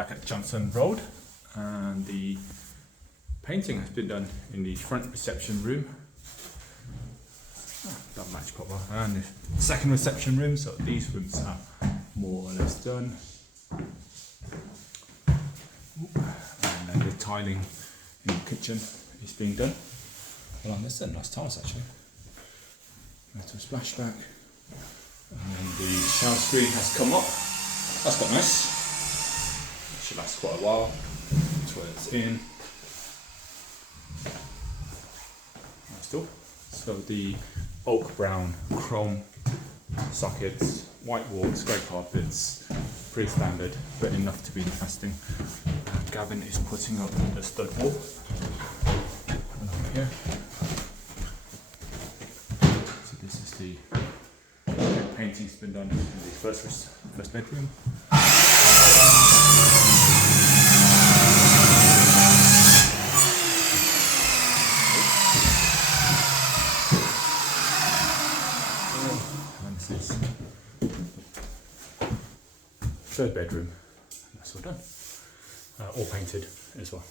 back at Johnson Road, and the painting has been done in the front reception room. That match quite well. And the second reception room, so these rooms are more or less done. And then the tiling in the kitchen is being done. Well, on this, nice tiles actually. Metal splashback. And then the shower screen has come up. That's quite nice. Should last quite a while. Toilet's in. Nice door. So the oak brown chrome sockets, white walls, grey carpets, pretty standard, but enough to be interesting. Gavin is putting up the stud wall. Along here. So this is the painting's been done in the first bedroom. And this is third bedroom. That's all done. All painted as well.